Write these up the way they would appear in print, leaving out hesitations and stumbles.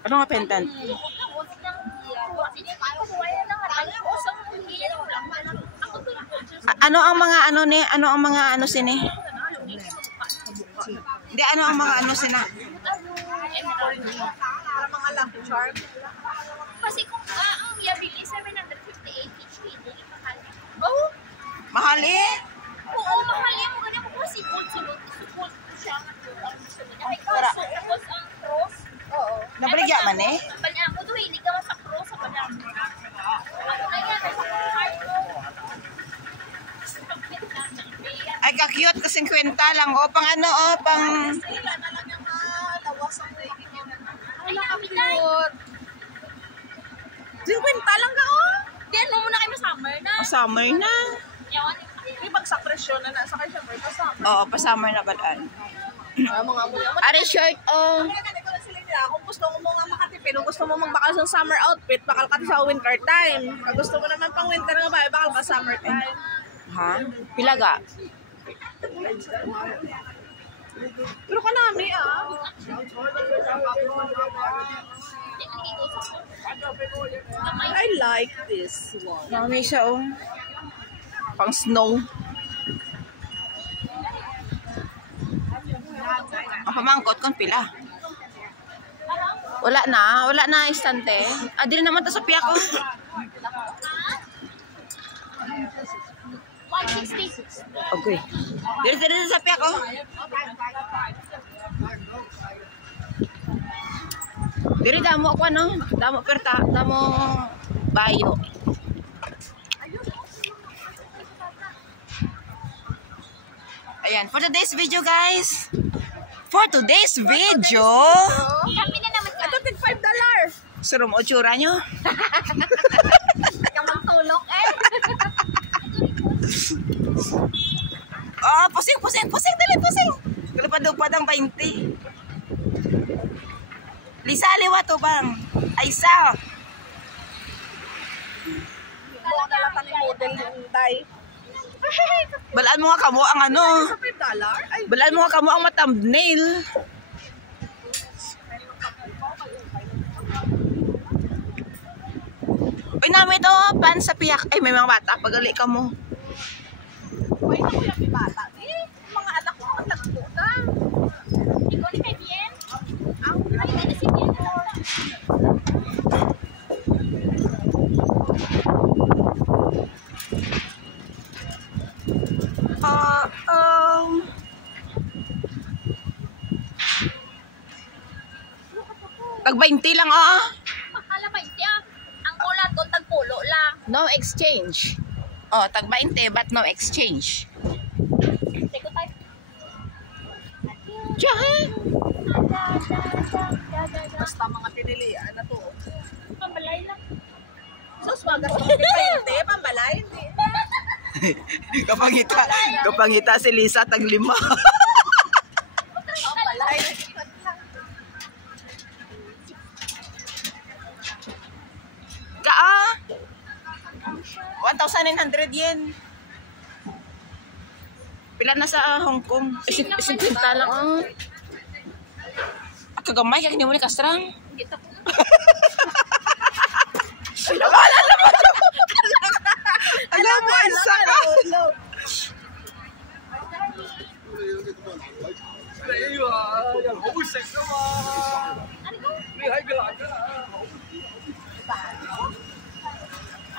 Ano nga pendant? Ano ang mga ano ni? Ano ang mga ano sini? Hindi, ano ang mga ano sina? Para mga love charm. Kasi kung ang yabili 758 each kilo, mahal. Oh, Mahal eh. Oo, mahal yan. Kung ganyan ko kasi sulot ko siya. Tapos ang cross. oo. Nabaligya man eh. Banya mo to, hindi ka sa cross sa banya mo. Ako na yan, ay sa heart ko. Ay, ka-cute kasing kwenta lang. O, pang ano, o, pang... Sila na lang yung lawas ang baby niya na. Ay, nakapitay. 50 lang ka, oh. Then, mo muna kayo summer na. Summer na. Yawan. May bagsak presyon na nasa kayo siyempre kasama. Oo, pa-summer na balaan. Mga muna. Are short, oh. Ganito ko na sila nila. Kung gusto mo mga makatipid, kung gusto mo magbakal sa summer outfit, bakal ka sa winter time. Kung gusto mo naman pang winter nga ba, bakal ka summer time. Ha? Pilaga. Pero kanami, I like this one. Marami siya, oh. Pang snow. Ang pamangkot kung pila. Wala na istante. Ah, di na naman to sa piya ko. 160. Okay. Dito sa piya ko. Diri damo ako ano? Damo perta, damo bayo. Ayan, for today's video guys. For today's video. Kami na naman ka. Ito, tig $5. Surum o tsura nyo. Kamang tulok eh. Oh, pusing, dali, pusing. Kalapadong-padang 20. Lisa, liwa to bang? Ay, sa. Buwang nalatan ni model yung day. Balaan mo nga kamo ang ano. Sa $5? Ay, Balaan mo nga kamo ang thumbnail. Uy, namin ito, pan sa piyak. Ay, may mga bata. Pagali ka mo. wait na ko yung bata. Mga anak ko, nagpo na. Ikaw ni kay Bien? Ay, hindi si Bien. Tag 20 lang, oh. Makala ba ito? Ang ulat ko, tagpulo lang. No exchange. Oh, tag 20 but no exchange. Take ko tayo. Diyan. Basta mga pinilian na to. Pambalay lang. Sus, wagas mo hindi, pambalay, hindi. Kapangita si Lisa tag 5. Pambalay. Kaa? 1,900 yen. Pila na sa Hong Kong? 50 lang ang. Kagamay kaya mo ni kastrang. Alam mo, isa ka.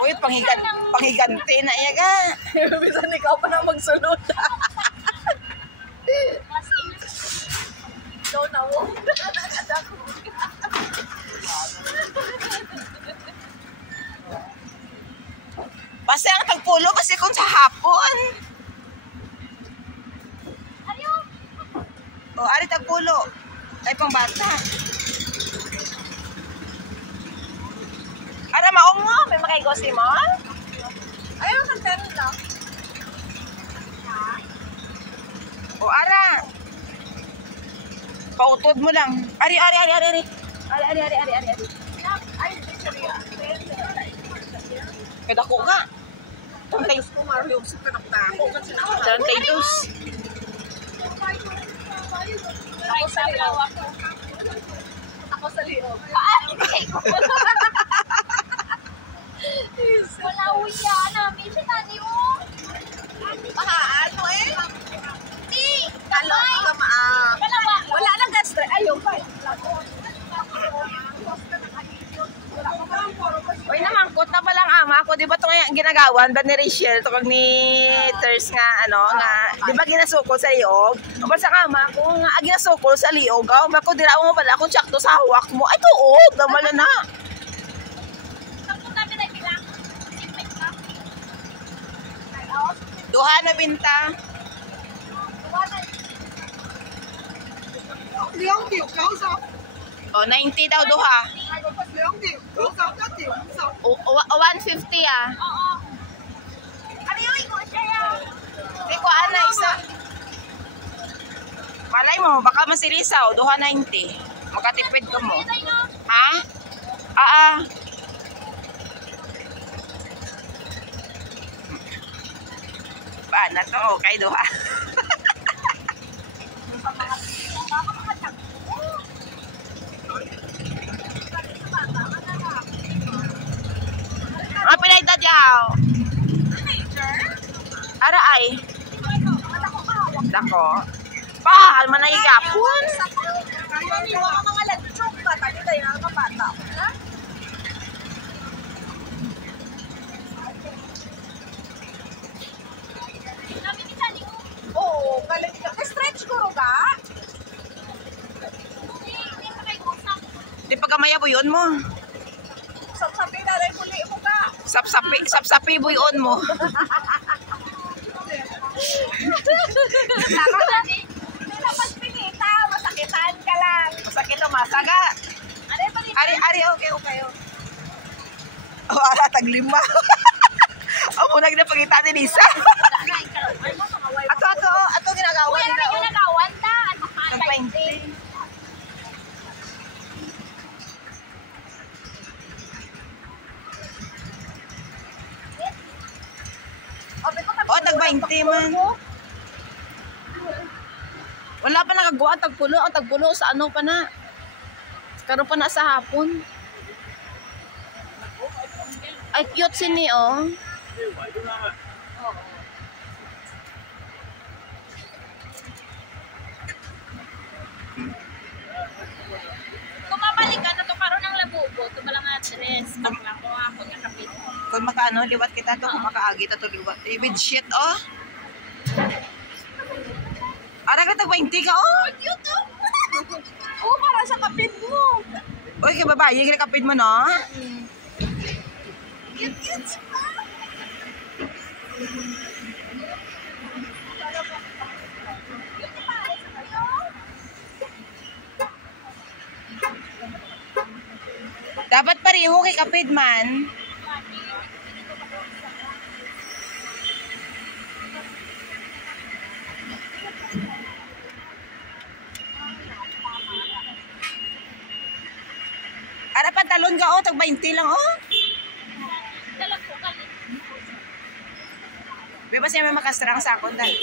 Uy, panghiganti na iya ka. Bisan ikaw pa na magsulod. Ikaw na mo. Basta ang tagpulo kasi kung sa hapon. Ayun. O, ari tagpulo. Ay, pang bata. Ara, maong mo. May makaigo si mo. Ayaw, kantero lang. O, ara. Pautod mo lang. Ari. Ari. Ay, hindi siya rin. Kaya ko ka. Ay, gusto ko Mario, sa panakta. Diyan kay Dus. Ay, sa blawa ko. Hindi ko. Wala uya namin siya tani mo. Ano eh? Di, Kalay. Wala lang gastre. Ayaw pa. Uy, namangkot na palang ama ako. Di ba ito nga ginagawan ba ni Rachel? Ito kag ni Ters nga, di ba ginasukol sa liog? O sa kama ko nga, ginasukol sa liog. Ako, di mo pala akong tsakto sa hawak mo. Ay, tuog. Damala na. Duha na binta. O, 90 daw duha. O, 150 ah. Oo. Ano yung iko siya yan? Di ko ana isa. Malay mo, baka masirisaw. Duha 90. Makatipid ka mo. Ha? Ba na to, okay duha. Ang pinagdad yaw. Ara ay. Dako. Pahal man ay gapon. Ayaw ang mga lanchok ba? Tayo tayo ng mga bata. Oo, galing ka. Stretch ko ga. Di pagkamaya buyon mo. Sabi na rin muli mo ka. Sapsapi buyon mo. Hindi na pagpinita. Masakitan ka lang. Masakit o masaga. Ari, okay. O, ara, taglima. O, muna ginapagita ni Lisa. Ato ginagawa Kuya, nila. ano yung nagawan ta? Ano ka? Nag-painting. O, tag-20 man. Wala pa nakagawa ang tagpulo. Ang tagpulo sa ano pa na. Karoon pa na sa hapon. Ay, cute sini, oh. Kung mabalik ka na to karon ng labubo, ito ba lang nga dress? Bakla ko ako nga kapit. Kung makaano, liwat kita to. Kung makaagi to liwat. With shit, oh. Ara ka tag-20 ka, oh. Cute oh. Oo, para sa kapit mo. Uy, kay babae, kinakapid mo, no? Cute. Dapat pareho kay kapid man. Ara pantalon ka, oh. Tag-20 lang, oh. Dalag ko ka. May ba siya may makasarang sakon dahil?